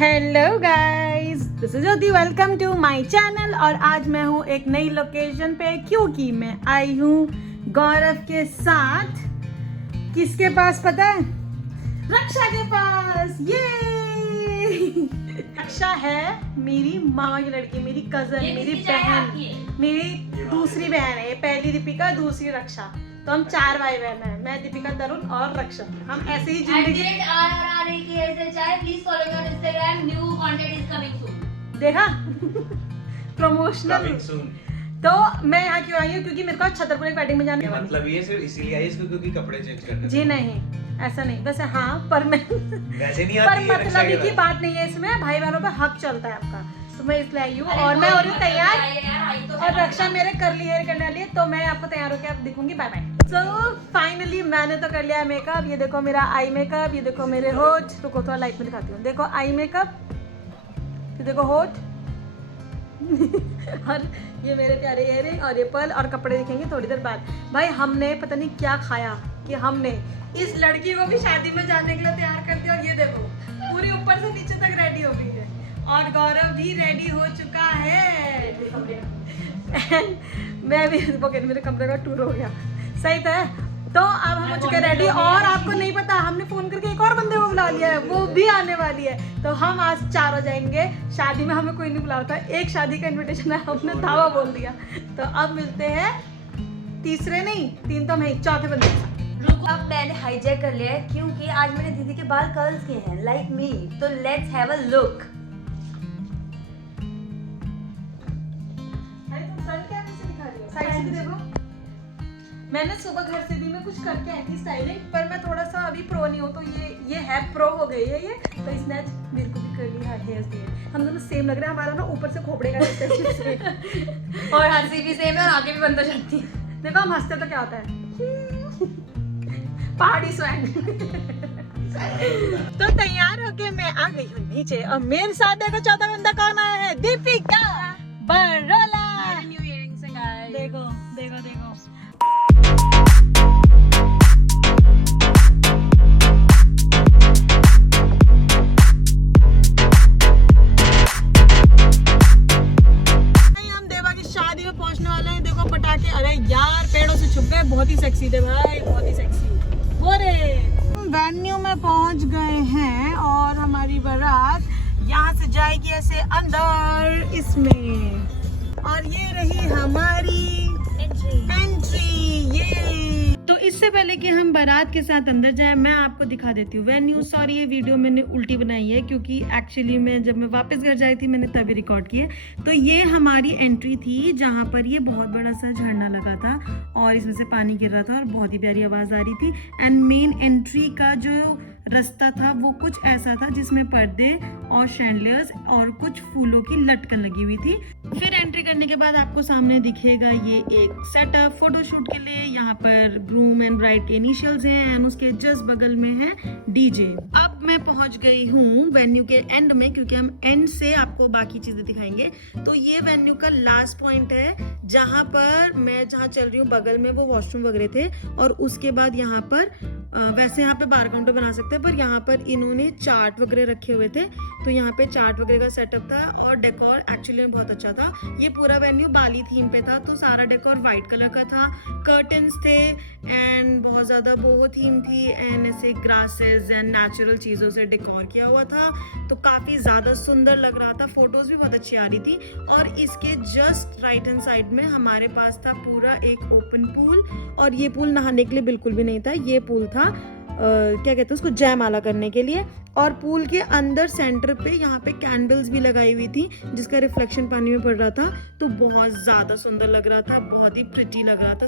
Hello guys, this is Jyoti. Welcome to my channel. और आज मैं हूँ एक नई लोकेशन पे क्योंकि मैं आई हूँ गौरव के साथ। किसके पास पता है? रक्षा के पास। ये रक्षा है मेरी मामा की लड़की, मेरी कजन, मेरी बहन, मेरी दूसरी बहन है। ये पहली दीपिका, दूसरी रक्षा। तो हम 4 भाई बहन हैं, मैं, दीपिका, तरुण और रक्षा। हम ऐसे ही जिंदगी देखा प्रमोशनल। तो मैं यहाँ क्यों आई हूँ? क्योंकि मेरे को छतरपुर एक वेडिंग में जाने वाली। मतलब ये सिर्फ इसीलिए आई इसको क्योंकि कपड़े चेंज करने? जी नहीं, ऐसा नहीं। वैसे हाँ, पर मैं वैसे नहीं पर आती है मतलब की बात नहीं है इसमें। भाई बहनों पे हक चलता है आपका, तो मैं इसलिए आई हूँ। और मैं हो रही हूँ तैयार, और रक्षा मेरे करली हेयर करने वाली है, तो मैं आपको तैयार होकर आप दिखूंगी। Bye bye. सो फाइनली मैंने तो कर लिया मेकअप। ये देखो मेरा आई मेकअप, ये देखो मेरे होठ। रुको थोड़ा लाइट में दिखाती हूँ। देखो आई मेकअप, ये देखो होठ और ये मेरे प्यारे इयररिंग और ये पर्ल। और कपड़े दिखेंगे थोड़ी देर बाद। भाई हमने पता नहीं क्या खाया कि हमने इस लड़की को भी शादी में जाने के लिए तैयार कर दिया। और ये देखो पूरी ऊपर से नीचे तक रेडी हो गई है, और गौरव भी रेडी हो चुका है। मैं भी मेरे कमरे का टूर हो गया। सही था। तो अब हम हो चुके रेडी। और आपको नहीं पता, हमने फोन करके एक और बंदे को बुला लिया है, वो भी आने वाली है। तो हम आज 4 हो जाएंगे। शादी में हमें कोई नहीं बुलाता, एक शादी का इनविटेशन है, हमने धावा बोल दिया। तो अब मिलते हैं तीसरे नहीं, 3 तो मैं, चौथे बंदे के साथ। अब मैंने हाईजैक कर लिया है क्योंकि आज मेरे दीदी के बाल कर्ल्स के हैं लाइक मी। तो लेट्स हैव अ लुक। अरे तुम फ्रंट कैमरे से दिखा रही हो, साइड से भी देखो। मैंने सुबह घर से भी मैं कुछ करके आई थी स्टाइलिंग, पर मैं थोड़ा सा अभी प्रो नहीं हूँ। तो ये है प्रो हो गई है ये। तो इसने आज मेरे को भी कर्ली हेयर्स दिए। हम दोनों सेम लग रहे हैं। हमारा ना ऊपर से खोपड़े का से और हंसी भी सेम है और आगे भी बंद हो जाती है। देखो हम हंसते तो क्या होता है, पहाड़ी स्वैग। तो तैयार होके मैं आ गई हूँ नीचे, और मेरे साथ देखो चौथा बंदा कौन आया है? दीपिका बरोला। न्यू इयरिंग्स हैं गाइस। देखो देखो देखो। हम देवा की शादी में पहुंचने वाले हैं। देखो पटाखे, अरे यार पेड़ों से छुप गए। बहुत ही सेक्सी थे भाई, बहुत ही सेक्सी। वेन्यू में पहुंच गए हैं, और हमारी बारात यहाँ से जाएगी ऐसे अंदर इसमें। और ये रही हमारी एंट्री। ये तो इससे पहले कि हम बारात के साथ अंदर जाए, मैं आपको दिखा देती हूँ वेन्यू। सॉरी ये वीडियो मैंने उल्टी बनाई है, क्योंकि एक्चुअली में जब मैं वापस घर जाई थी मैंने तभी रिकॉर्ड किए। तो ये हमारी एंट्री थी, जहाँ पर ये बहुत बड़ा सा झरना लगा था और इसमें से पानी गिर रहा था और बहुत ही प्यारी आवाज़ आ रही थी। एंड मेन एंट्री का जो रास्ता था वो कुछ ऐसा था, जिसमें पर्दे और शैंडलियर्स और कुछ फूलों की लटकन लगी हुई थी। फिर एंट्री करने के बाद आपको सामने दिखेगा ये एक सेटअप फोटोशूट के लिए। यहाँ पर ग्रूम एंड ब्राइड के इनिशियल्स हैं, एंड उसके जस्ट बगल में है डीजे। अब मैं पहुंच गई हूँ वेन्यू के एंड में, क्योंकि हम एंड से आपको बाकी चीजें दिखाएंगे। तो ये वेन्यू का लास्ट पॉइंट है, जहाँ पर मैं जहाँ चल रही हूँ बगल में वो वॉशरूम वगैरह थे। और उसके बाद यहाँ पर वैसे यहाँ पे बार काउंटर बना सकते हैं, पर यहाँ पर इन्होंने चार्ट वगैरह रखे हुए थे। तो यहाँ पे चार्ट वगैरह का सेटअप था, और डेकोर एक्चुअली में बहुत अच्छा था। ये पूरा वेन्यू बाली थीम पे था, तो सारा डेकोर व्हाइट कलर का था। कर्टन्स थे, एंड बहुत ज्यादा बोहो थीम थी, एंड ऐसे ग्रासेस एंड नेचुरल चीजों से डेकोर किया हुआ था। तो काफी ज्यादा सुंदर लग रहा था। फोटोज भी बहुत अच्छी आ रही थी। और इसके जस्ट राइट हैंड साइड में हमारे पास था पूरा एक ओपन पूल। और ये पूल नहाने के लिए बिल्कुल भी नहीं था, ये पूल था क्या कहते हैं उसको, जयमाला करने के लिए। और पूल के अंदर सेंटर पे यहाँ पे कैंडल्स भी लगाई हुई थी, जिसका रिफ्लेक्शन पानी में पड़ रहा था। तो बहुत ज्यादा सुंदर लग रहा था, बहुत ही प्रिटी लग रहा था।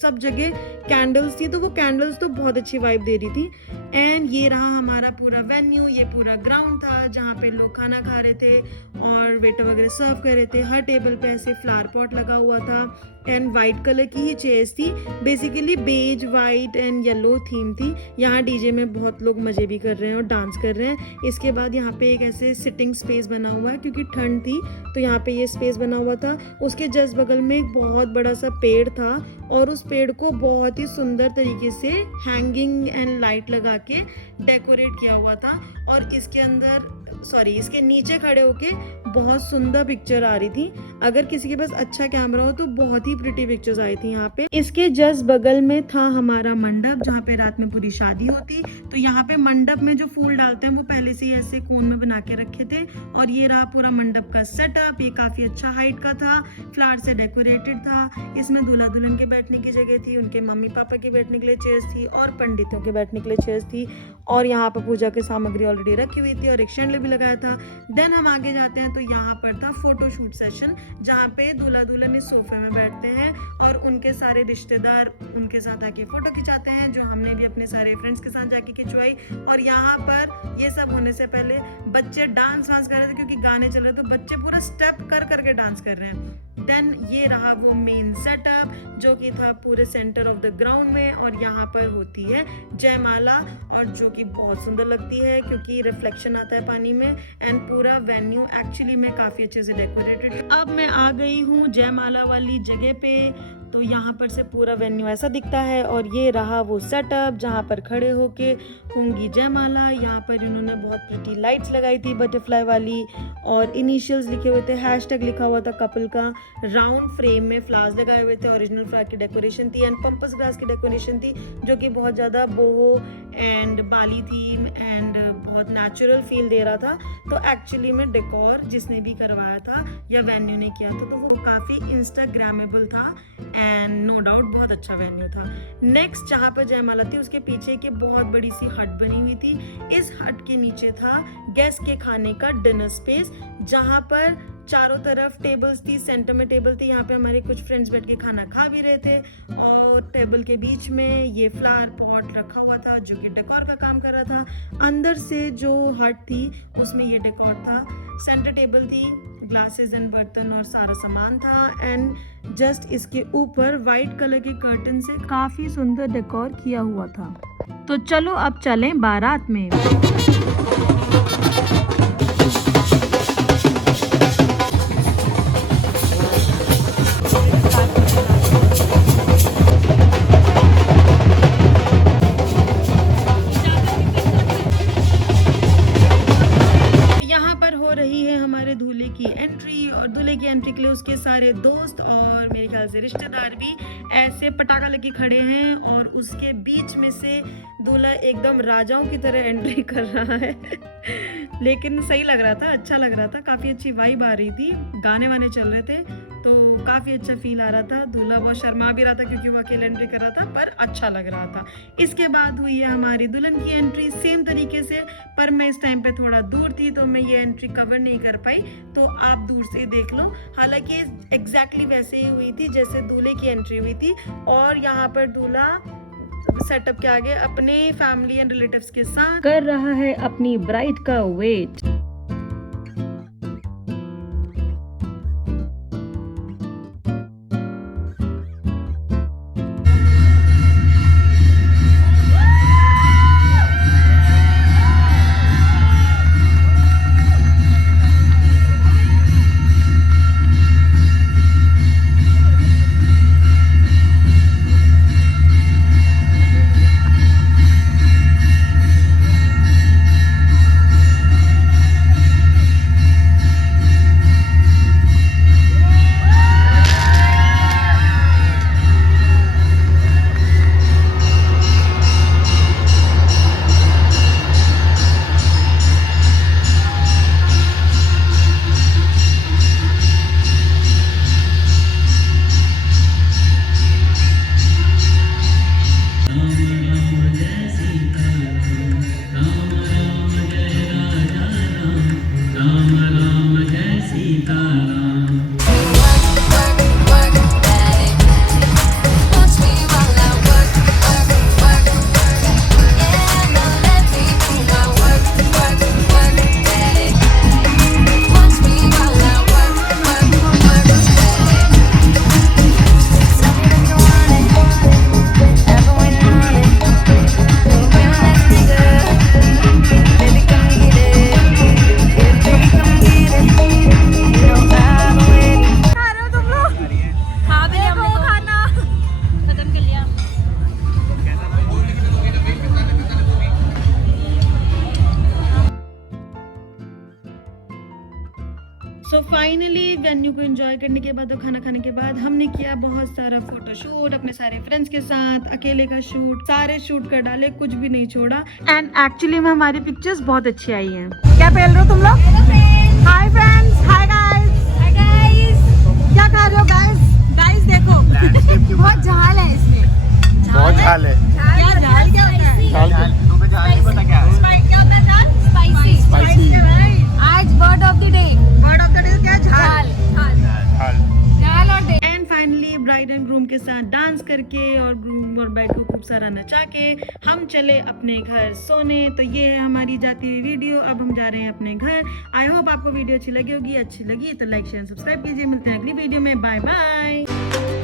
सब जगह कैंडल्स थी, तो वो कैंडल्स तो बहुत अच्छी वाइब दे रही थी। एंड ये रहा हमारा पूरा वेन्यू। ये पूरा ग्राउंड था जहाँ पे लोग खाना खा रहे थे और वेटर वगैरह सर्व कर रहे थे। हर टेबल पे ऐसे फ्लावर पॉट लगा हुआ था, एंड वाइट कलर की ही चेयर्स थी। Basically beige, white and yellow theme थी। यहाँ डीजे में बहुत लोग मजे भी कर रहे हैं और डांस कर रहे हैं। इसके बाद यहाँ पे एक ऐसे सिटिंग स्पेस बना हुआ है, क्योंकि ठंड थी तो यहाँ पे ये स्पेस बना हुआ था। उसके जस्ट बगल में एक बहुत बड़ा सा पेड़ था, और उस पेड़ को बहुत ही सुंदर तरीके से हैंगिंग एंड लाइट लगा के डेकोरेट किया हुआ था। और इसके अंदर सॉरी इसके नीचे खड़े होके बहुत सुंदर पिक्चर आ रही थी। अगर किसी के पास अच्छा कैमरा हो तो बहुत ही प्रिटी पिक्चर्स आई थी यहाँ पे। इसके जस्ट बगल में था हमारा मंडप जहाँ पे रात में पूरी शादी होती। तो यहाँ पे मंडप में जो फूल डालते हैं वो पहले से ही ऐसे कोन में बना के रखे थे। और ये रहा पूरा मंडप का सेटअप। ये काफी अच्छा हाइट का था, फ्लावर से डेकोरेटेड था। इसमें दूल्हा दुल्हन के बैठने की जगह थी, उनके मम्मी पापा के बैठने के लिए चेयर्स थी और पंडितों के बैठने के लिए चेयर्स थी। और यहाँ पर पूजा की सामग्री ऑलरेडी रखी हुई थी और एक शैंडलियर भी लगाया था। देन हम आगे जाते हैं तो यहाँ पर था फोटोशूट सेशन जहाँ पे दूल्हा दुल्हन इस सोफे में बैठते हैं और उनके सारे रिश्तेदार उनके साथ आके फोटो खिंचाते हैं, जो हमने भी अपने सारे फ्रेंड्स के साथ जाके खिंचवाई। और यहाँ पर ये सब होने से पहले बच्चे डांस कर रहे थे क्योंकि गाने चल रहे थे, तो बच्चे पूरा स्टेप कर करके डांस कर रहे हैं। देन ये रहा वो मेन सेटअप जो कि था पूरे सेंटर ऑफ द ग्राउंड में। और यहाँ पर होती है जयमाला और जो कि बहुत सुंदर लगती है क्योंकि रिफ्लेक्शन आता है पानी में। एंड पूरा वेन्यू एक्चुअली में काफी अच्छे से डेकोरेटेड। अब मैं आ गई हूँ जयमाला वाली जगह पे। तो यहाँ पर से पूरा वेन्यू ऐसा दिखता है और ये रहा वो सेटअप जहाँ पर खड़े होके होंगी जयमाला। यहाँ पर इन्होंने बहुत प्रिटी लाइट्स लगाई थी बटरफ्लाई वाली और इनिशियल्स लिखे हुए थे, हैशटैग लिखा हुआ था कपल का। राउंड फ्रेम में फ्लावर्स लगाए हुए थे, ओरिजिनल फ्लावर की डेकोरेशन थी एंड पंपस ग्रास की डेकोरेशन थी जो कि बहुत ज़्यादा बोहो एंड बाली थीम एंड बहुत नेचुरल फील दे रहा था। तो एक्चुअली में डेकोर जिसने भी करवाया था या वेन्यू ने किया था तो वो काफ़ी इंस्टाग्रामेबल था एंड नो डाउट बहुत अच्छा वेन्यू था। नेक्स्ट जहाँ पर जयमाला थी उसके पीछे की बहुत बड़ी सी हट बनी हुई थी। इस हट के नीचे था गेस्ट के खाने का डिनर स्पेस जहाँ पर चारों तरफ टेबल्स थी, सेंटर में टेबल थी। यहाँ पे हमारे कुछ फ्रेंड्स बैठ के खाना खा भी रहे थे और टेबल के बीच में ये फ्लावर पॉट रखा हुआ था जो कि डेकोर का काम कर रहा था। अंदर से जो हट थी उसमें ये डेकोर था, सेंटर टेबल थी, ग्लासेस एंड बर्तन और सारा सामान था। एंड जस्ट इसके ऊपर वाइट कलर के कर्टन से काफी सुंदर डेकोर किया हुआ था। तो चलो अब चलें बारात में। एंट्री के लिए उसके सारे दोस्त और मेरे ख्याल से रिश्तेदार भी ऐसे पटाखा लेके खड़े हैं और उसके बीच में से दूल्हा एकदम राजाओं की तरह एंट्री कर रहा है लेकिन सही लग रहा था, अच्छा लग रहा था, काफ़ी अच्छी वाइब आ रही थी, गाने वाने चल रहे थे तो काफ़ी अच्छा फील आ रहा था। दूल्हा बहुत शर्मा भी रहा था क्योंकि वो अकेले एंट्री कर रहा था पर अच्छा लग रहा था। इसके बाद हुई है हमारी दुल्हन की एंट्री सेम तरीके से, पर मैं इस टाइम पे थोड़ा दूर थी तो मैं ये एंट्री कवर नहीं कर पाई, तो आप दूर से देख लो। हालांकि एग्जैक्टली वैसे ही हुई थी जैसे दूल्हे की एंट्री हुई थी। और यहाँ पर दूल्हा सेटअप के आगे अपने फैमिली एंड रिलेटिव्स के साथ कर रहा है अपनी ब्राइड का वेट। सो फाइनली वेन्यू को एंजॉय करने के बाद और खाना खाने के बाद हमने किया बहुत सारा फोटोशूट अपने सारे फ्रेंड्स के साथ, अकेले का शूट, सारे शूट कर डाले, कुछ भी नहीं छोड़ा। एंड एक्चुअली में हमारी पिक्चर्स बहुत अच्छी आई हैं। क्या पहन रहे हो तुम लोग? Hi friends, hi guys, hi guys. क्या खा रहे हो गाइस? गाइस देखो बहुत झाल है इसमें, बहुत झाल है। क्या झाल क्या होता है? झाल तुम्हें झाल नहीं पता क्या है? क्या होता है झाल? स्पाइसी। स्पाइसी। आज word of the day word of the day क्या है? झाल। झाल। And finally bride and groom के साथ डांस करके और ग्रूम और ब्राइड को खूब सारा नचा के हम चले अपने घर सोने। तो ये है हमारी जाती हुई वीडियो। अब हम जा रहे हैं अपने घर। आई होप आपको वीडियो अच्छी लगी होगी। अच्छी लगी तो लाइक शेयर सब्सक्राइब कीजिए। मिलते हैं अगली वीडियो में। Bye bye.